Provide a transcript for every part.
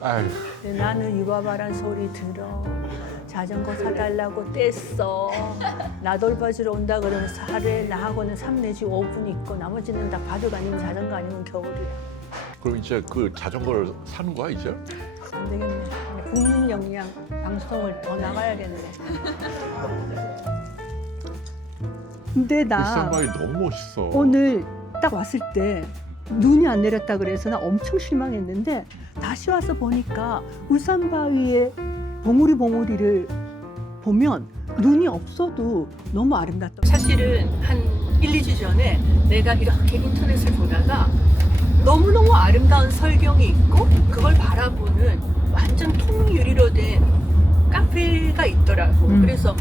아유, 근데 나는 유바바란 소리 들어. 자전거 사달라고 뗐어. 나 돌봐주러 온다 그러면서 하루에 나하고는 3 내지 5분 있고 나머지는 다 바둑 아니면 자전거 아니면 겨울이야. 그럼 이제 그 자전거를 사는 거야 이제? 안 되겠네. 국민 역량 방송을 더 나가야겠네. 근데 나 울산바위 너무 멋있어. 오늘 딱 왔을 때 눈이 안 내렸다 그래서 나 엄청 실망했는데 다시 와서 보니까 울산바위의 봉우리를 보면 눈이 없어도 너무 아름답다. 사실은 한 1, 2주 전에 내가 이렇게 인터넷을 보다가 너무너무 아름다운 설경이 있고 그걸 바라보는 완전 통유리로 된 카페가 있더라고. 그래서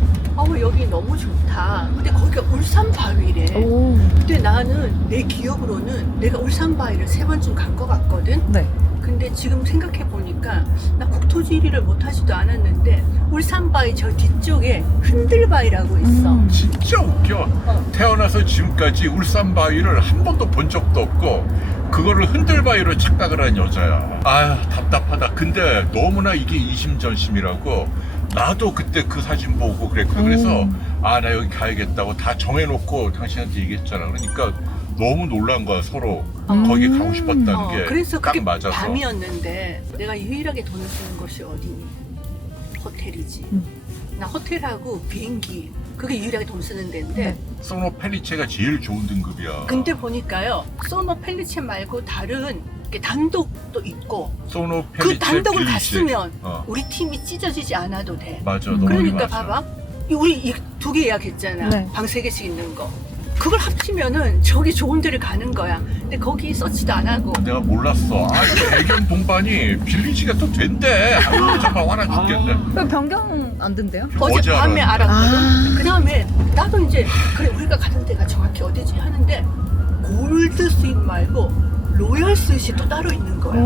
여기 너무 좋다. 근데 거기가 울산바위래. 근데 나는 내 기억으로는 내가 울산바위를 3번쯤 간 것 같거든. 네. 근데 지금 생각해 보니까 나 국토지 1위를 못 하지도 않았는데 울산바위 저 뒤쪽에 흔들바위라고 있어. 진짜 웃겨. 태어나서 지금까지 울산바위를 한 번도 본 적도 없고 그거를 흔들바위로 착각을 한 여자야. 아휴 답답하다. 근데 너무나 이게 이심전심이라고 나도 그때 그 사진 보고 그랬거든. 그래서 아 나 여기 가야겠다고 다 정해놓고 당신한테 얘기했잖아. 그러니까 너무 놀란 거야 서로. 거기 가고 싶었다는 게 그래서 딱 그게 맞아서. 밤이었는데 내가 유일하게 돈을 쓰는 곳이 어디니? 호텔이지. 나 호텔하고 비행기 그게 유일하게 돈 쓰는 데인데 소노 펠리체가 제일 좋은 등급이야. 근데 보니까요 소노 펠리체 말고 다른 이렇게 단독도 있고 소노 펠리체 그 단독을 빌리지. 갔으면 어. 우리 팀이 찢어지지 않아도 돼. 맞아. 너무 그러니까 맞아. 봐봐 우리 2개 예약했잖아. 네. 방 3개씩 있는 거 그걸 합치면은 저기 좋은 데를 가는 거야. 근데 거기 서치도 안 하고 내가 몰랐어. 아, 이거 배경 동반이 빌리지가 또 된대. 아유, 정말 화나 죽겠네. 왜 변경 안 된대요? 어제 밤에 알았는데. 알았거든. 그 다음에 나도 이제 그래 우리가 가는 데가 정확히 어디지 하는데 골드 스윗 말고 로얄 스윗이 또 따로 있는 거야.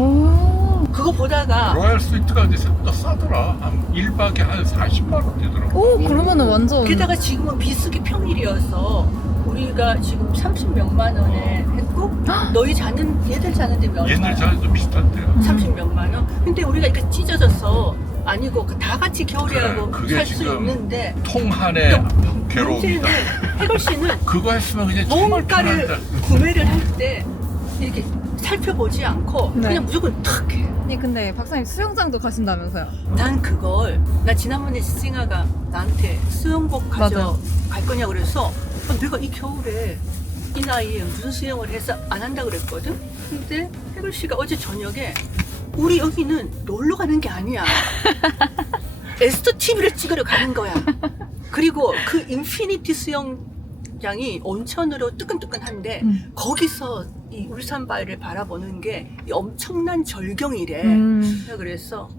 그거 보다가 로얄 스위트가 근데 생각보다 싸더라. 한 1박에 한 40만 원 되더라고. 그러면은 완전. 게다가 지금은 비수기 평일이어서 우리가 지금 30몇만 원에 했고 너희 자는 얘들 자는 데면 얼마야? 옛날 자리도 비슷한데요. 30몇만 원? 근데 우리가 이렇게 찢어져서 아니고 다 같이 겨울이하고 그래, 그게 살 수 지금 있는데 통 한의 괴로움이다. 문제는 해걸 씨는 그거 했으면 그냥 정말 뭔가를 편한데. 구매를 할 때 이렇게 살펴보지 않고 네. 그냥 무조건 탁 해. 아니 근데 박사님 수영장도 가신다면서요? 난 그걸 나 지난번에 싱아가 나한테 수영복 가져갈 거냐고 그래서 내가 이 겨울에 이 나이에 무슨 수영을 해서 안 한다 그랬거든. 근데 해글 씨가 어제 저녁에 우리 여기는 놀러 가는 게 아니야. 에스터 TV를 찍으러 가는 거야. 그리고 그 인피니티 수영장이 온천으로 뜨끈뜨끈한데 거기서 이 울산바위를 바라보는 게 이 엄청난 절경이래. 그래서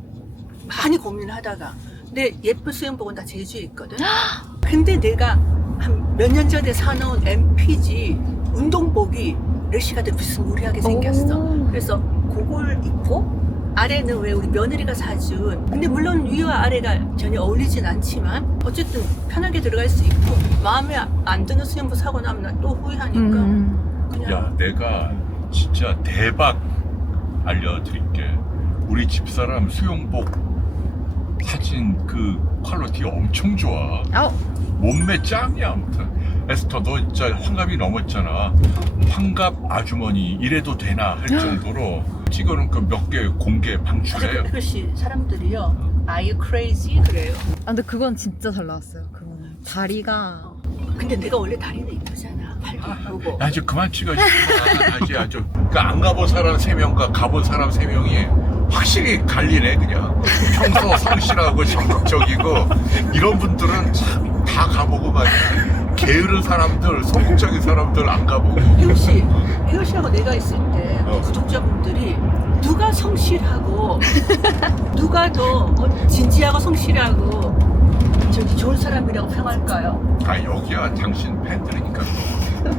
많이 고민을 하다가 근데 예쁜 수영복은 다 제주에 있거든. 근데 내가 한 몇 년 전에 사놓은 MPG 운동복이 러시아도 비스무리하게 생겼어. 그래서 그걸 입고 아래는 왜 우리 며느리가 사준 근데 물론 위와 아래가 전혀 어울리진 않지만 어쨌든 편하게 들어갈 수 있고 마음에 안 드는 수영복 사고 나면 난 또 후회하니까 그냥 야, 내가 진짜 대박 알려드릴게. 우리 집사람 수영복 사진 그 퀄리티 엄청 좋아. 몸매 짱이야. 아무튼 에스터 너 진짜 환갑이 넘었잖아. 환갑 아주머니 이래도 되나 할 정도로 찍어놓은 그 몇 개 공개 방출해요. 해글 씨 사람들이요 Are you crazy? 그래요. 근데 그건 진짜 잘 나왔어요. 그거는 다리가. 근데 내가 원래 다리는 이쁘잖아. 팔도 이쁘고. 야, 이제 그만 찍어. 다시 아주. 그러니까 안 가본 사람 3명과 가본 사람 3명이 확실히 갈리네, 그냥. 평소 성실하고 적극적이고, 이런 분들은 참 다 가보고 말이야. 게으른 사람들, 소극적인 사람들 안 가보고. 해글 씨하고 내가 있을 때 구독자분들이 누가 성실하고 누가 더 진지하고 성실하고 저기 좋은 사람이라고 평할까요? 아, 여기야. 당신 팬들이니까 또.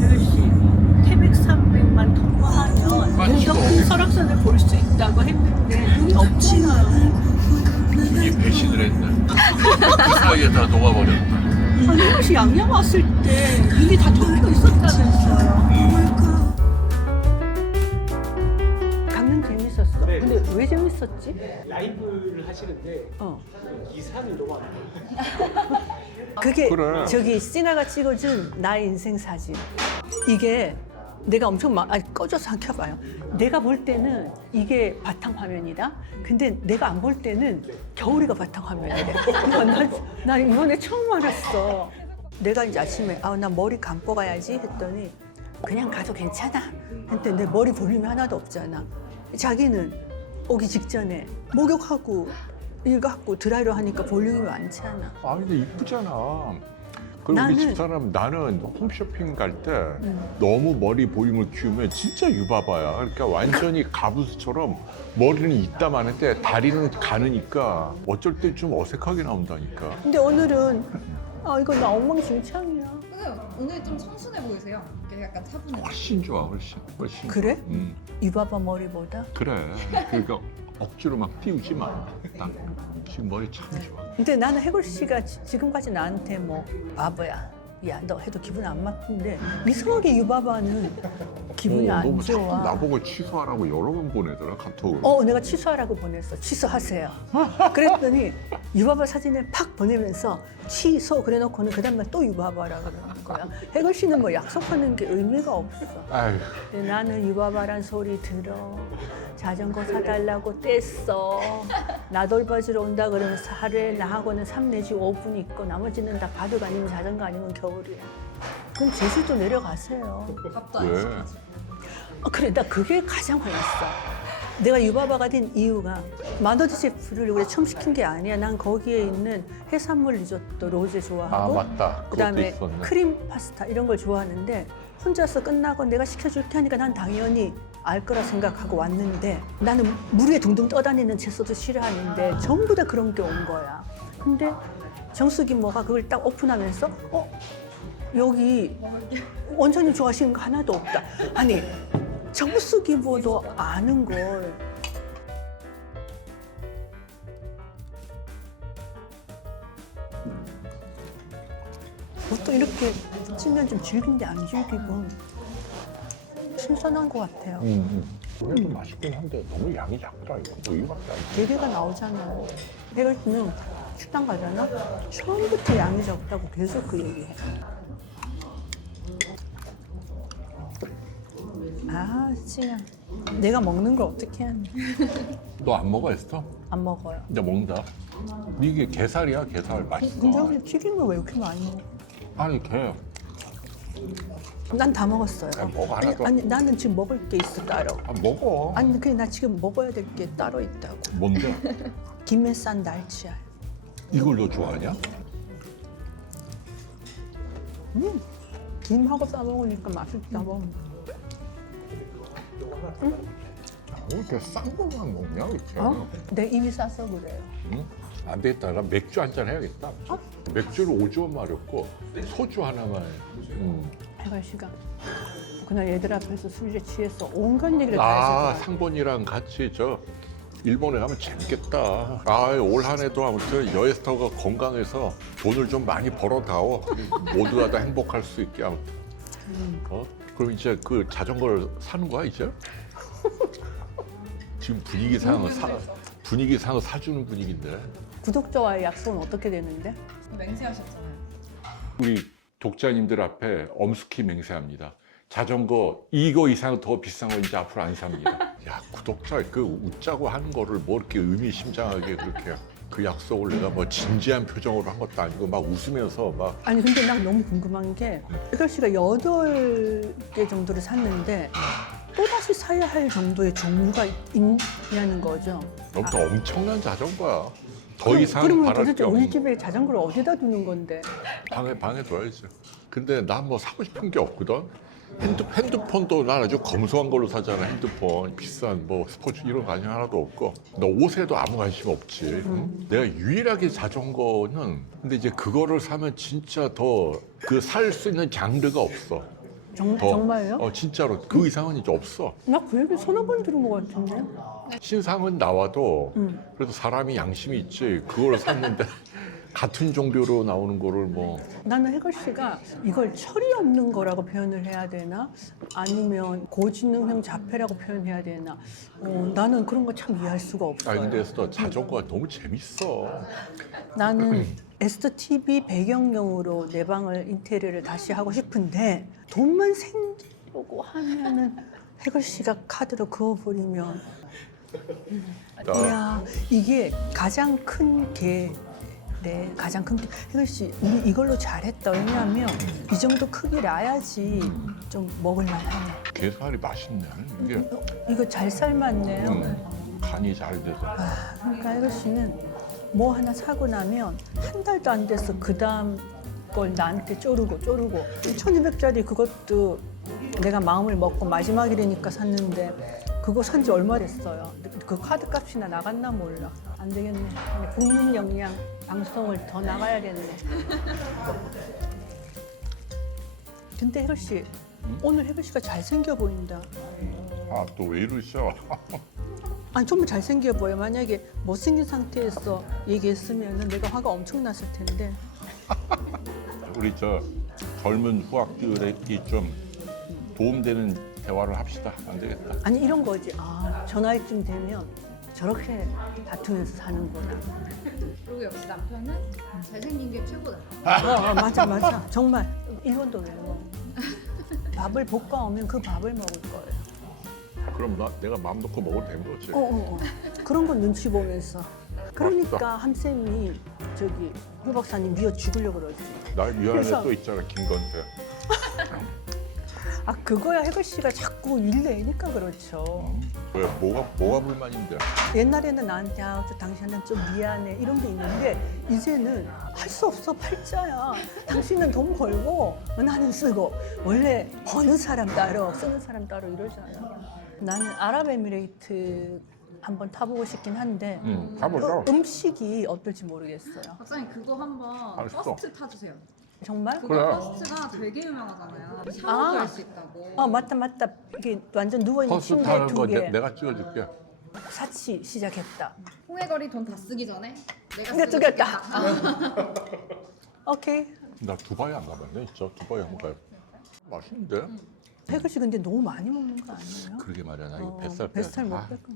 해글 씨 태백 300만 통과하면 맞죠. 이렇게 설악산을 볼 수 있다고 했는데 눈이 없잖아요. 이 배신을 했네. 그 사이에 다 녹아버렸다. 아니 해글 씨 양양 왔을 때 눈이 다 덮여 있었다면서요. 강릉 재밌었어. 근데 왜 왜 재밌었지? 라이브를 하시는데 어. 기사는 너무 안 나와요. 그게 그래. 저기 싱아가 찍어준 나의 인생 사진. 이게 내가 엄청 꺼져서 한번 켜봐요. 내가 볼 때는 이게 바탕화면이다. 근데 내가 안 볼 때는 겨울이가 바탕화면이래. 난 이번에 처음 알았어. 내가 이제 아침에 나 머리 감고 가야지 했더니 그냥 가도 괜찮아. 근데 내 머리 볼륨이 하나도 없잖아. 자기는 오기 직전에 목욕하고 이거 하고 드라이로 하니까 볼륨이 많잖아. 아 근데 이쁘잖아. 그리고 나는- 우리 집사람 나는 홈쇼핑 갈 때 너무 머리 볼륨을 키우면 진짜 유바바야. 그러니까 완전히 가부스처럼 머리는 있다만 한데 다리는 가느니까 어쩔 때 좀 어색하게 나온다니까. 근데 오늘은 이거 나 엉망진창이야. 근데 오늘 좀 청순해 보이세요. 이게 약간 차분해. 훨씬 좋아, 훨씬. 그래? 좋아. 유바바 머리보다? 그래. 그러니까 억지로 막 띄우지 마. 딱 지금 머리 참 좋아. 근데 나는 해골 씨가 지금까지 나한테 뭐 바보야, 야 너 해도 기분 안 나쁜데 이상하게 유바바는 기분이 안 너무 자꾸 좋아. 나보고 취소하라고 여러 번 보내더라 카톡을. 내가 취소하라고 보냈어. 취소하세요. 그랬더니 유바바 사진을 팍 보내면서 취소 그래놓고는 그 다음날 또 유바바라고 그러는 거야. 해골 씨는 뭐 약속하는 게 의미가 없어. 아휴. 근데 나는 유바바란 소리 들어. 자전거 사달라고 뗐어. 나 돌봐주러 온다 그러면서 하루에 나하고는 3 내지 5분 있고 나머지는 다 바둑 아니면 자전거 아니면 겨울이야. 그럼 제주도 내려가세요. 밥도 안 왜? 시켜주고. 그래, 나 그게 가장 화났어. 내가 유바바가 된 이유가 마더드 셰프를 우리 처음 시킨 게 아니야. 난 거기에 있는 해산물 리조또 로제 좋아하고 맞다. 그것도 그다음에 있었네. 크림 파스타 이런 걸 좋아하는데 혼자서 끝나고 내가 시켜줄게 하니까 난 당연히 알 거라 생각하고 왔는데 나는 물 위에 둥둥 떠다니는 채소도 싫어하는데 전부 다 그런 게 온 거야. 근데 정수기 뭐가 그걸 딱 오픈하면서 여기 원장님 좋아하시는 거 하나도 없다. 아니 정수기보도 아는 걸. 보통 이렇게 찌면 좀 질긴데 안 질기고 신선한 것 같아요. 그래도 맛있긴 한데 너무 양이 작더라 이거. 뭐 이거밖에 안 돼. 대게가 나오잖아요. 내가 있으면 식당 가잖아. 처음부터 양이 적다고 계속 그 얘기해. 진짜 내가 먹는 걸 어떻게 하냐. 너 안 먹어 했어? 안 먹어요. 이제 먹는다. 이게 게살이야, 게살 맛있어. 근데 우리 튀김을 왜 이렇게 많이 먹어? 아니 게. 난 다 먹었어요. 먹어, 하나도. 아니 나는 지금 먹을 게 있어 따로. 먹어. 아니 그래 나 지금 먹어야 될 게 따로 있다고. 뭔데? 김에 싼 날치알. 이걸 너 좋아하냐? 김하고 싸 먹으니까 맛있다. 왜 이렇게 싼 것만 먹냐 이렇게? 내 입이 싸서 그래요. 응? 안 되겠다. 나 맥주 한 잔 해야겠다. 맥주를 5주 마렸고 소주 하나만. 해갈 시간. 그날 얘들 앞에서 술에 취해서 온갖 얘기를 다 해서. 상본이랑 같이 저 일본에 가면 재밌겠다. 올 한 해도 아무튼 여에스터가 건강해서 돈을 좀 많이 벌어다오. 모두가 다 행복할 수 있게 아무튼. 그럼 이제 그 자전거를 사는 거야 이제? 지금 분위기상은 사주는 분위기인데. 구독자와의 약속은 어떻게 되는데? 맹세하셨잖아요. 우리 독자님들 앞에 엄숙히 맹세합니다. 자전거 이거 이상 더 비싼 거 이제 앞으로 안 삽니다. 야, 구독자 그 웃자고 하는 거를 뭐 이렇게 의미심장하게 그렇게 그 약속을 내가 뭐 진지한 표정으로 한 것도 아니고 막 웃으면서 막 아니 근데 난 너무 궁금한 게 해갈 씨가 8개 정도를 샀는데 또다시 사야 할 정도의 종류가 있냐는 거죠. 너부터 엄청난 자전거야. 더 이상 그러면 바랄 게 도대체 우리 없는 집에 자전거를 어디다 두는 건데? 방에 둬야지. 근데 난 뭐 사고 싶은 게 없거든. 핸드폰도 난 아주 검소한 걸로 사잖아. 핸드폰 비싼 뭐 스포츠 이런 거 아니 하나도 없고. 너 옷에도 아무 관심 없지. 응? 내가 유일하게 자전거는 근데 이제 그거를 사면 진짜 더 그 살 수 있는 장르가 없어. 정말요? 진짜로 그 이상은 이제 없어. 나 그 얘기 서너 번 들은 것 같은데. 신상은 나와도 그래도 사람이 양심이 있지. 그걸 샀는데 같은 종교로 나오는 거를 뭐 나는 해걸 씨가 이걸 철이 없는 거라고 표현을 해야 되나? 아니면 고지능형 자폐라고 표현해야 되나? 나는 그런 거 참 이해할 수가 없어요. 아니 근데 에스더 자전거가 너무 재밌어. 나는 에스더 TV 배경용으로 내 방을 인테리어를 다시 하고 싶은데 돈만 생기려고 하면은 해걸 씨가 카드로 그어버리면 이야 이게 가장 큰 게. 네, 가장 큰 해걸 씨, 우리 이걸로 잘했다. 왜냐하면 이 정도 크기라야지 좀 먹을만하네. 게살이 맛있네. 이게 이거 잘 삶았네요. 간이 잘 돼서. 그러니까 해걸 씨는 뭐 하나 사고 나면 한 달도 안 돼서 그 다음 걸 나한테 쪼르고 1200짜리 그것도 내가 마음을 먹고 마지막이라니까 샀는데 그거 산지 얼마 됐어요. 그 카드 값이나 나갔나 몰라. 안 되겠네. 국민 역량 방송을 더 나가야겠네. 근데 혜걸 씨, 오늘 혜걸 씨가 잘생겨 보인다. 아 또 왜 이러셔? 아니 정말 잘생겨 보여. 만약에 못생긴 상태에서 얘기했으면 내가 화가 엄청 났을 텐데. 우리 저 젊은 후학들에게 좀 도움되는 대화를 합시다. 안 되겠다. 아니 이런 거지. 아, 저 나이쯤 되면 저렇게 다투면서 사는구나. 그리고 역시 남편은 잘생긴 게 최고다. 맞아. 정말 일본도 외워. 밥을 볶아오면 그 밥을 먹을 거예요. 그럼 내가 마음 놓고 먹어도 되는 거지. 그런 건 눈치 보면서. 그러니까 함쌤이 저기 hu 박사님 미워 죽으려고 그러지. 날 미워하는 그래서- 애 또 있잖아, 김건세. 아 그거야 해걸 씨가 자꾸 일 내니까 그렇죠. 왜 뭐가 불만인데? 옛날에는 나한테 저 당신은 좀 미안해 이런 게 있는데 이제는 할 수 없어 팔자야. 당신은 돈 벌고 나는 쓰고 원래 버는 사람 따로 쓰는 사람 따로 이러잖아. 나는 아랍에미레이트 한번 타보고 싶긴 한데 가보자. 음식이 어떨지 모르겠어요. 박사님 그거 한번 알았어. 퍼스트 타주세요. 정말? 그거 그래. 퍼스트가 되게 유명하잖아요. 샤워도 할 수 있다고. 맞다. 이게 완전 누워있는 버스 침대 타는 두 거 개. 내가 찍어줄게. 사치 시작했다. 홍해거리 돈 다 쓰기 전에 내가 내가 쓰고 쓰겠다. 싶겠다. 오케이. 나 두바이 안 가봤네, 진짜. 두바이 한번 가요. 맛있는데? 해글 씨 근데 너무 많이 먹는 거 아니에요? 그러게 말이야, 나 이거 뱃살 빼야 뱃살 돼. 못 아, 뺄 거.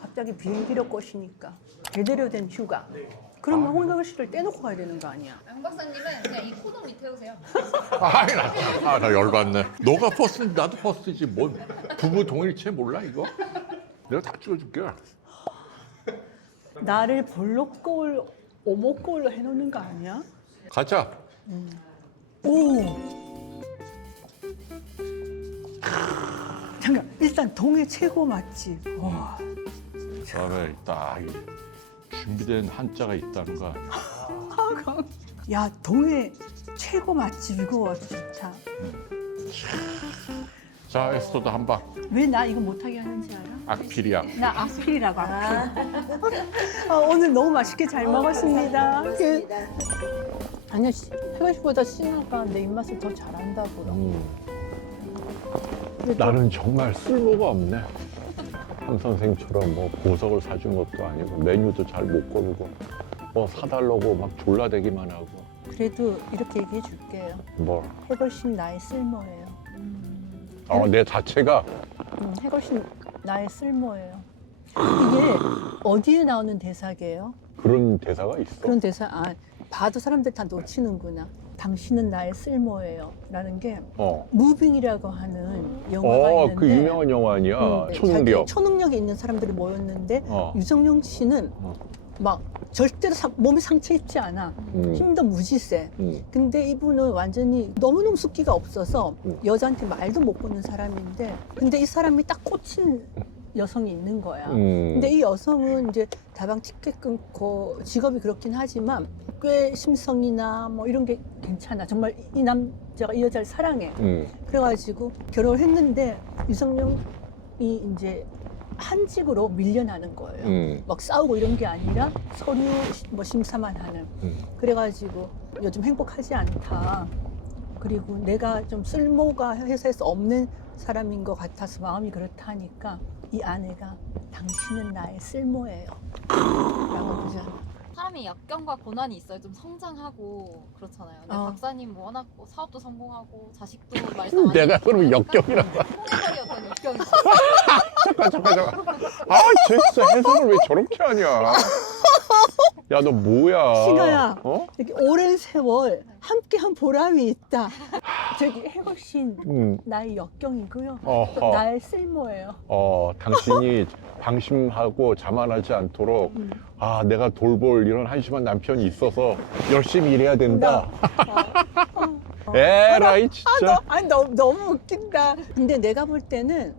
갑자기 비행기로 꼬시니까 제대로 된 휴가. 그러면 홍해글 씨를 떼놓고 가야 되는 거 아니야? 양 박사님은 그냥 이 코너 밑에 오세요. 나 열받네. 너가 퍼스트인데 나도 퍼스트지. 뭔 부부 동일체 몰라, 이거? 내가 다 찍어줄게. 나를 볼록거울 오목거울로 해놓는 거 아니야? 가자. 오! 잠깐 일단 동해 최고 맛집. 와. 그다음에 딱 준비된 한자가 있다는 거. 야 동해 최고 맛집이고 아주 좋다. 자, 에스더도 한 방. 왜 나 이거 못하게 하는지 알아? 악필이야. 나 악필이라고 악필. 오늘 너무 맛있게 잘 먹었습니다. 아니야, 해가 씨보다 신아가 내 입맛을 더 잘한다고. 나는 정말 쓸모가 없네. 한 선생처럼 뭐 보석을 사준 것도 아니고 메뉴도 잘 못 고르고 뭐 사달라고 막 졸라대기만 하고. 그래도 이렇게 얘기해 줄게요. 뭘? 해걸신 나의 쓸모예요. 내 자체가 해걸신 나의 쓸모예요. 이게 어디에 나오는 대사게요? 그런 대사가 있어. 그런 대사, 봐도 사람들 다 놓치는구나. 당신은 나의 쓸모예요. 라는 게 무빙이라고 하는 영화가 있는데 그 유명한 영화 아니야. 초능력. 자기 초능력이 있는 사람들이 모였는데 유정용 씨는 막 절대로 몸에 상처 입지 않아. 힘도 무지 세. 근데 이분은 완전히 너무너무 숫기가 없어서 여자한테 말도 못 거는 사람인데 근데 이 사람이 딱 꽂힌 여성이 있는 거야. 근데 이 여성은 이제 다방 티켓 끊고 직업이 그렇긴 하지만 꽤 심성이나 뭐 이런 게 괜찮아. 정말 이 남자가 이 여자를 사랑해. 그래가지고 결혼을 했는데 유성룡이 이제 한직으로 밀려나는 거예요. 막 싸우고 이런 게 아니라 서류 뭐 심사만 하는. 그래가지고 요즘 행복하지 않다. 그리고 내가 좀 쓸모가 회사에서 없는 사람인 것 같아서 마음이 그렇다니까 이 아내가 당신은 나의 쓸모예요 라고 그러잖아. 사람이 역경과 고난이 있어야 좀 성장하고 그렇잖아요. 근데 박사님 뭐 워낙 뭐 사업도 성공하고 자식도 말썽 안 내가 하고 그러면 역경이라고. 성공이었던 역경이지. 잠깐. 아, 진짜 해석을 왜 저렇게 하냐. 야, 너 뭐야. 신아야. 어? 이렇게 오랜 세월 함께한 보람이 있다. 저기 해골신 나의 역경이고요. 또 어허. 나의 쓸모예요. 당신이 방심하고 자만하지 않도록 아, 내가 돌볼 이런 한심한 남편이 있어서 열심히 일해야 된다. 에라이 진짜. 너무 웃긴다. 근데 내가 볼 때는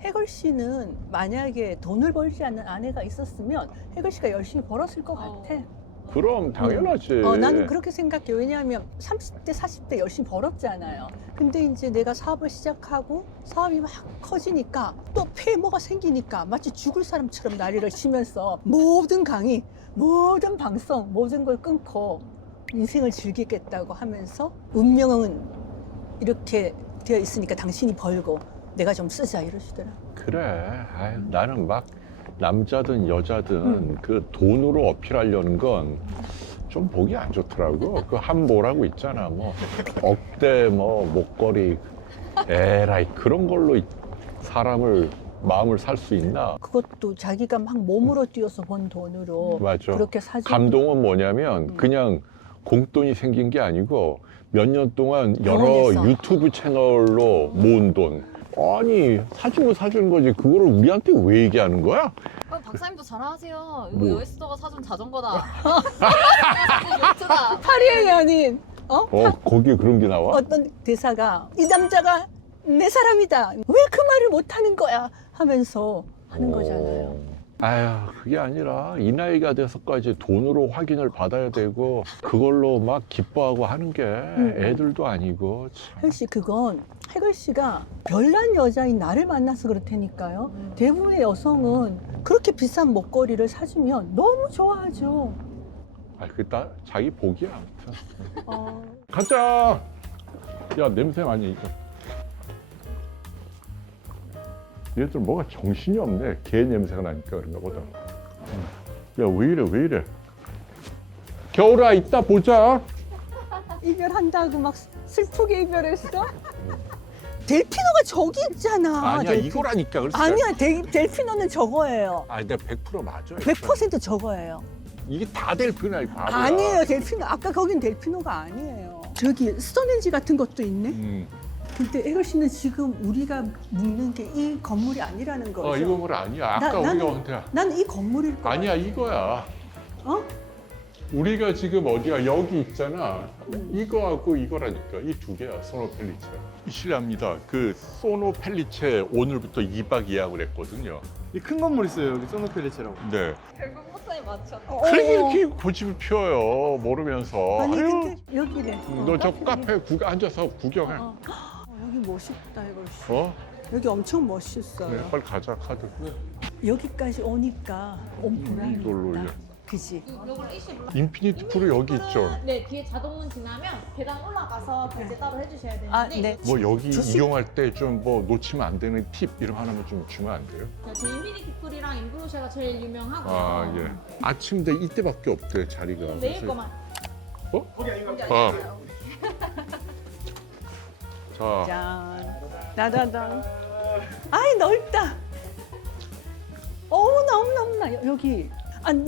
해걸 씨는 만약에 돈을 벌지 않는 아내가 있었으면 해걸 씨가 열심히 벌었을 것 같아. 그럼 당연하지. 나는 그렇게 생각해. 왜냐하면 30대, 40대 열심히 벌었잖아요. 근데 이제 내가 사업을 시작하고 사업이 막 커지니까 또 폐모가 생기니까 마치 죽을 사람처럼 난리를 치면서 모든 강의, 모든 방송, 모든 걸 끊고 인생을 즐기겠다고 하면서 운명은 이렇게 되어 있으니까 당신이 벌고 내가 좀 쓰자 이러시더라. 그래. 아유, 나는 막 남자든 여자든 그 돈으로 어필하려는 건 좀 보기 안 좋더라고. 그 한보라고 있잖아. 뭐 억대 뭐 목걸이 에라이 그런 걸로 사람을 마음을 살 수 있나? 그것도 자기가 막 몸으로 뛰어서 번 돈으로 맞아. 그렇게 사지. 감동은 뭐냐면 그냥 공돈이 생긴 게 아니고 몇 년 동안 여러 병원에서. 유튜브 채널로 모은 돈. 아니 사주는 거지. 그거를 우리한테 왜 얘기하는 거야? 그럼 박사님도 자랑하세요. 이거 뭐? 여에스더가 사준 자전거다. 요트다. 파리의 연인. 거기에 그런 게 나와? 어떤 대사가 이 남자가 내 사람이다. 왜 그 말을 못 하는 거야? 하면서 하는 거잖아요. 아휴, 그게 아니라 이 나이가 돼서까지 돈으로 확인을 받아야 되고 그걸로 막 기뻐하고 하는 게 애들도 아니고 참. 혜글 씨, 그건 혜글 씨가 별난 여자인 나를 만나서 그렇다니까요. 대부분의 여성은 그렇게 비싼 목걸이를 사주면 너무 좋아하죠. 그다 자기 복이야 아무튼. 가자. 야, 냄새 많이. 얘들 뭐가 정신이 없네. 개 냄새가 나니까 그런가 보다. 야, 왜 이래? 겨울아, 이따 보자. 이별한다고 막 슬프게 이별했어? 델피노가 저기 있잖아. 아니야, 이거라니까. 글쎄. 아니야, 델피노는 저거예요. 내가 100% 맞아. 100% 저거예요. 이게 다 델피노야, 이 바보야. 아니에요, 델피노. 아까 거긴 델피노가 아니에요. 저기 스톤헨지 같은 것도 있네. 근데 혜걸 씨는 지금 우리가 묵는 게 이 건물이 아니라는 거죠? 이거 뭐 아니야. 아까 우리가 언제야? 난 이 건물일 거야. 아니야, 이거야. 어? 우리가 지금 어디야? 여기 있잖아. 이거하고 이거라니까. 이 두 개야, 소노펠리체. 실례합니다. 그 소노펠리체 오늘부터 2박 2약을 했거든요. 이 큰 건물 있어요. 여기 소노펠리체라고. 네. 결국 박사님 맞죠? 그래 이렇게 고집을 피워요. 모르면서. 아니, 아유, 근데 여기래. 너 저 카페 앉아서 구경해. 여기 멋있다, 혜걸 씨. 어? 여기 엄청 멋있어요. 그래, 빨리 가자, 카드. 여기까지 오니까 온 보람이 이걸로 있다. 이제. 그지? 요걸 이슈 불러. 인피니트 풀이 여기 있죠. 네, 뒤에 자동문 지나면 계단 올라가서 결제 따로 해주셔야 되는데 아, 네. 뭐 여기 좋습니다. 이용할 때 좀 뭐 놓치면 안 되는 팁 이런 거 하나만 좀 주면 안 돼요? 저 인피니티 풀이랑 인브로샤가 제일 유명하고 아, 예. 아침인데 이때밖에 없대, 자리가. 내일 그래서- 거만. 거기 아닌가? 자, 짠. 따다단. 아이, 넓다. 너무나. 여기.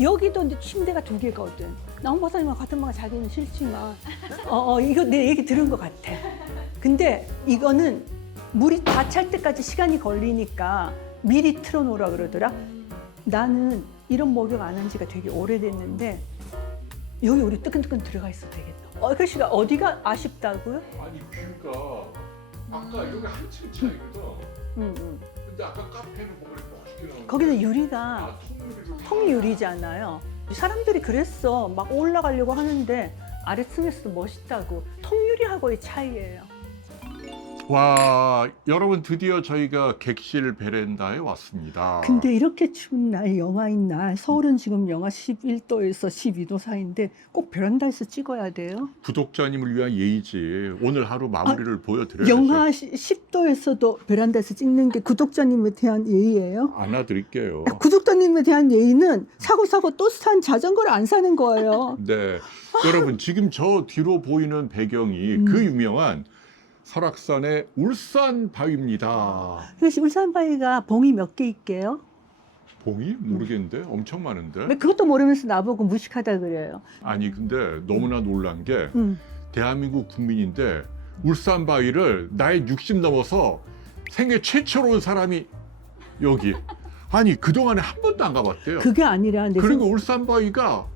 여기도 근데 침대가 2개거든. 나온 박사님과 같은 방에 자기는 싫지만. 이거 내 얘기 들은 것 같아. 근데 이거는 물이 다 찰 때까지 시간이 걸리니까 미리 틀어놓으라 그러더라. 나는 이런 목욕 안 한 지가 되게 오래됐는데 여기 우리 뜨끈뜨끈 들어가 있어도 되겠다. 글씨가 어디가 아쉽다고요? 아니 뷰가 아까 여기 한층 차이거든. 근데 아까 카페는 보면 멋있게 나오는데 거기는 유리가 통유리잖아요. 사람들이 그랬어. 막 올라가려고 하는데 아래 층에서도 멋있다고. 통유리하고의 차이예요. 와, 여러분 드디어 저희가 객실 베란다에 왔습니다. 근데 이렇게 추운 날, 영하인 날, 서울은 지금 영하 11도에서 12도 사이인데 꼭 베란다에서 찍어야 돼요? 구독자님을 위한 예의지. 오늘 하루 마무리를 보여드려야죠. 영하 10도에서도 베란다에서 찍는 게 구독자님에 대한 예의예요? 안아드릴게요. 구독자님에 대한 예의는 사고 또 산 자전거를 안 사는 거예요. 네, 여러분 지금 저 뒤로 보이는 배경이 그 유명한 설악산의 울산 바위입니다. 그래서 울산바위가 봉이 몇 개 있게요? 봉이? 모르겠는데 엄청 많은데. 왜 그것도 모르면서 나보고 무식하다 그래요? 아니 근데 너무나 놀란 게 음. 대한민국 국민인데 울산 바위를 나이 60 넘어서 생애 최초로 온 사람이 여기. 아니 그동안에 한 번도 안 가봤대요. 그게 아니라 내 그리고 울산 바위가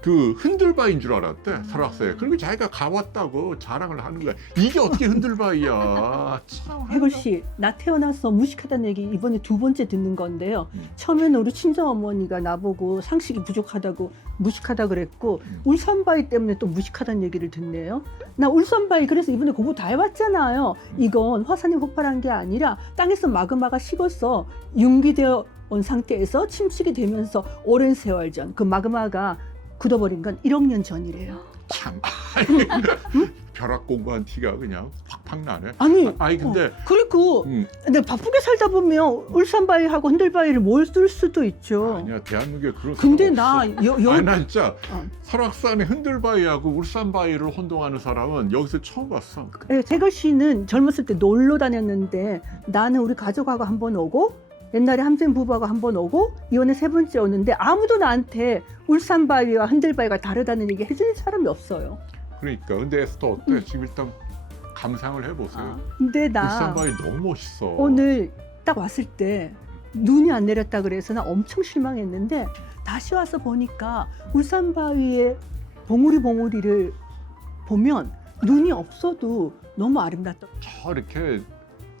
그 흔들바위인 줄 알았대, 설악산에. 그리고 자기가 가봤다고 자랑을 하는 거야. 이게 어떻게 흔들바위야. 참. 해골 씨, 나 태어나서 무식하다는 얘기 이번에 2번째 듣는 건데요. 음. 처음에는 우리 친정어머니가 나보고 상식이 부족하다고 무식하다 그랬고 울산바위 때문에 또 무식하다는 얘기를 듣네요. 나 울산바위 그래서 이번에 공부 다 해봤잖아요. 이건 화산이 폭발한 게 아니라 땅에서 마그마가 식어서 융기되어 온 상태에서 침식이 되면서 오랜 세월 전 그 마그마가 굳어버린 건 1억 년 전이래요. 참. 벼락 공부한 티가 그냥 팍팍 나네. 아니 근데 그리고 근데 바쁘게 살다 보면 울산바위하고 흔들바위를 뭘 쓸 수도 있죠. 아니야, 대한민국에 그런 근데 사람 나 없어. 아니, 난 진짜 어. 설악산의 흔들바위하고 울산바위를 혼동하는 사람은 여기서 처음 봤어. 태걸 씨는 젊었을 때 놀러 다녔는데 나는 우리 가족하고 한 번 오고 옛날에 함생 부부하고 한 번 오고 이번에 3번째 오는데 아무도 나한테 울산바위와 흔들바위가 다르다는 얘기 해주는 사람이 없어요. 그러니까 근데 에스터 어때? 지금 일단 감상을 해보세요. 근데 나 울산바위 너무 멋있어. 오늘 딱 왔을 때 눈이 안 내렸다 그래서 나 엄청 실망했는데 다시 와서 보니까 울산바위의 봉우리를 보면 눈이 없어도 너무 아름답다. 저렇게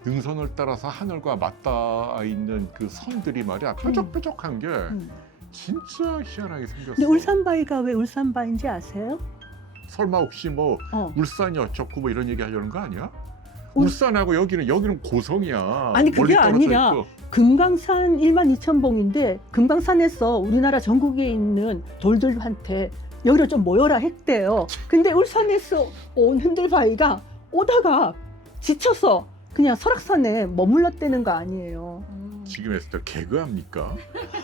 능선을 따라서 하늘과 맞닿아 있는 그 선들이 말이야 뾰족뾰족한 게 진짜 희한하게 생겼어. 근데 울산바위가 왜 울산바위인지 아세요? 설마 혹시 뭐 어. 울산이 어쩌고 뭐 이런 얘기 하려는 거 아니야? 울- 울산하고 여기는 고성이야. 아니, 그게 멀리 떨어져 아니라 있고. 금강산 12,000봉인데 금강산에서 우리나라 전국에 있는 돌들한테 여기로 좀 모여라 했대요. 근데 울산에서 온 흔들바위가 오다가 지쳐서 그냥 설악산에 머물렀다는 거 아니에요. 지금 에스터 개그합니까?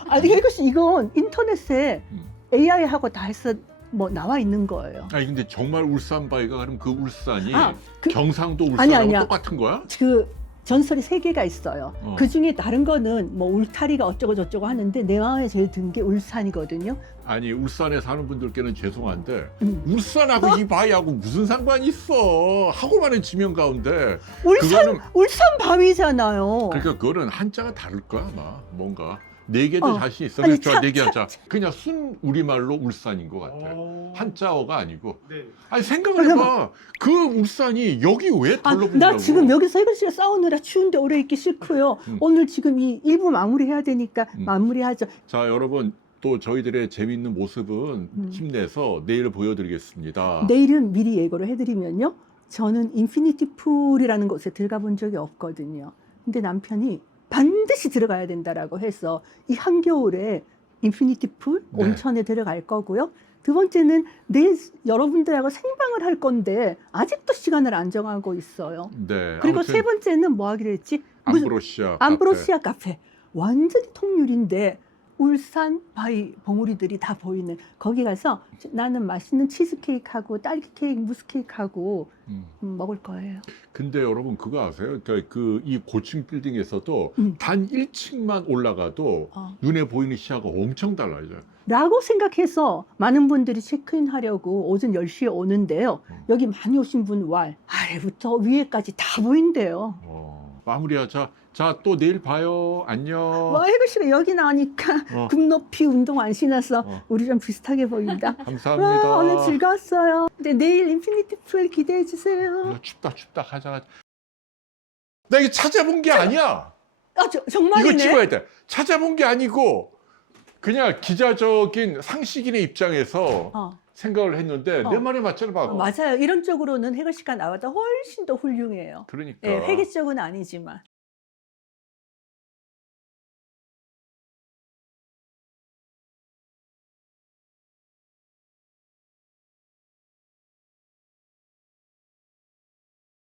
아니 이것이 이건 인터넷에 음. AI하고 다 해서 뭐 나와 있는 거예요. 아니 근데 정말 울산바위가 그럼 그 울산이 그- 경상도 아니, 울산하고 아니야. 똑같은 거야? 그 전설이 3개가 있어요. 어. 그 중에 다른 거는 뭐 울타리가 어쩌고 저쩌고 하는데 내 마음에 제일 든 게 울산이거든요. 아니 울산에 사는 분들께는 죄송한데 음. 울산하고 이 바위하고 무슨 상관이 있어? 하고 많은 지명 가운데 울산 바위잖아요. 그러니까 그거는 한자가 다를 거야 아마 뭔가 네 개도 어. 자신 있어. 아니, 그래서 네 개 하자. 그냥 순 우리말로 울산인 것 같아. 한자어가 아니고. 네. 아니 생각을 해봐. 그 울산이 여기 왜 덜러붙냐고. 나 지금 여기서 해글 씨가 싸우느라 추운데 오래 있기 싫고요. 오늘 지금 이 1부 마무리해야 되니까 마무리하죠. 자 여러분 또 저희들의 재미있는 모습은 힘내서 내일 보여드리겠습니다. 내일은 미리 예고를 해드리면요. 저는 인피니티 풀이라는 곳에 들어가 본 적이 없거든요. 근데 남편이 반드시 들어가야 된다라고 해서 이 한겨울에 인피니티 풀 네. 온천에 들어갈 거고요. 2번째는 내일 여러분들하고 생방을 할 건데 아직도 시간을 안 정하고 있어요. 네. 그리고 아무튼 3번째는 뭐 하기로 했지? 암브로시아. 암브로시아 카페. 완전히 통유리인데 울산 바위 봉우리들이 다 보이는 거기 가서 나는 맛있는 치즈케이크하고 딸기 케이크, 무스 케이크하고 먹을 거예요. 근데 여러분 그거 아세요? 그러니까 그 이 고층 빌딩에서도 단 1층만 올라가도 눈에 보이는 시야가 엄청 달라져요. 라고 생각해서 많은 분들이 체크인 하려고 오전 10시에 오는데요. 여기 많이 오신 분 아래부터 위에까지 다 보인대요. 마무리하자. 자, 또 내일 봐요. 안녕. 해글 씨가 여기 나오니까 굽높이 운동 안 신어서 우리 좀 비슷하게 보인다. 감사합니다. 오늘 즐거웠어요. 근데 내일 인피니티 풀 기대해 주세요. 춥다 가자. 나 이거 찾아본 게 아니야. 정말이네. 이거 찍어야 돼. 찾아본 게 아니고 그냥 기자적인 상식인의 입장에서 어. 생각을 했는데 내 말이 맞잖아, 봐봐. 맞아요. 이런 쪽으로는 해결 씨가 나와도 훨씬 더 훌륭해요. 그러니까. 예, 회계 쪽은 아니지만.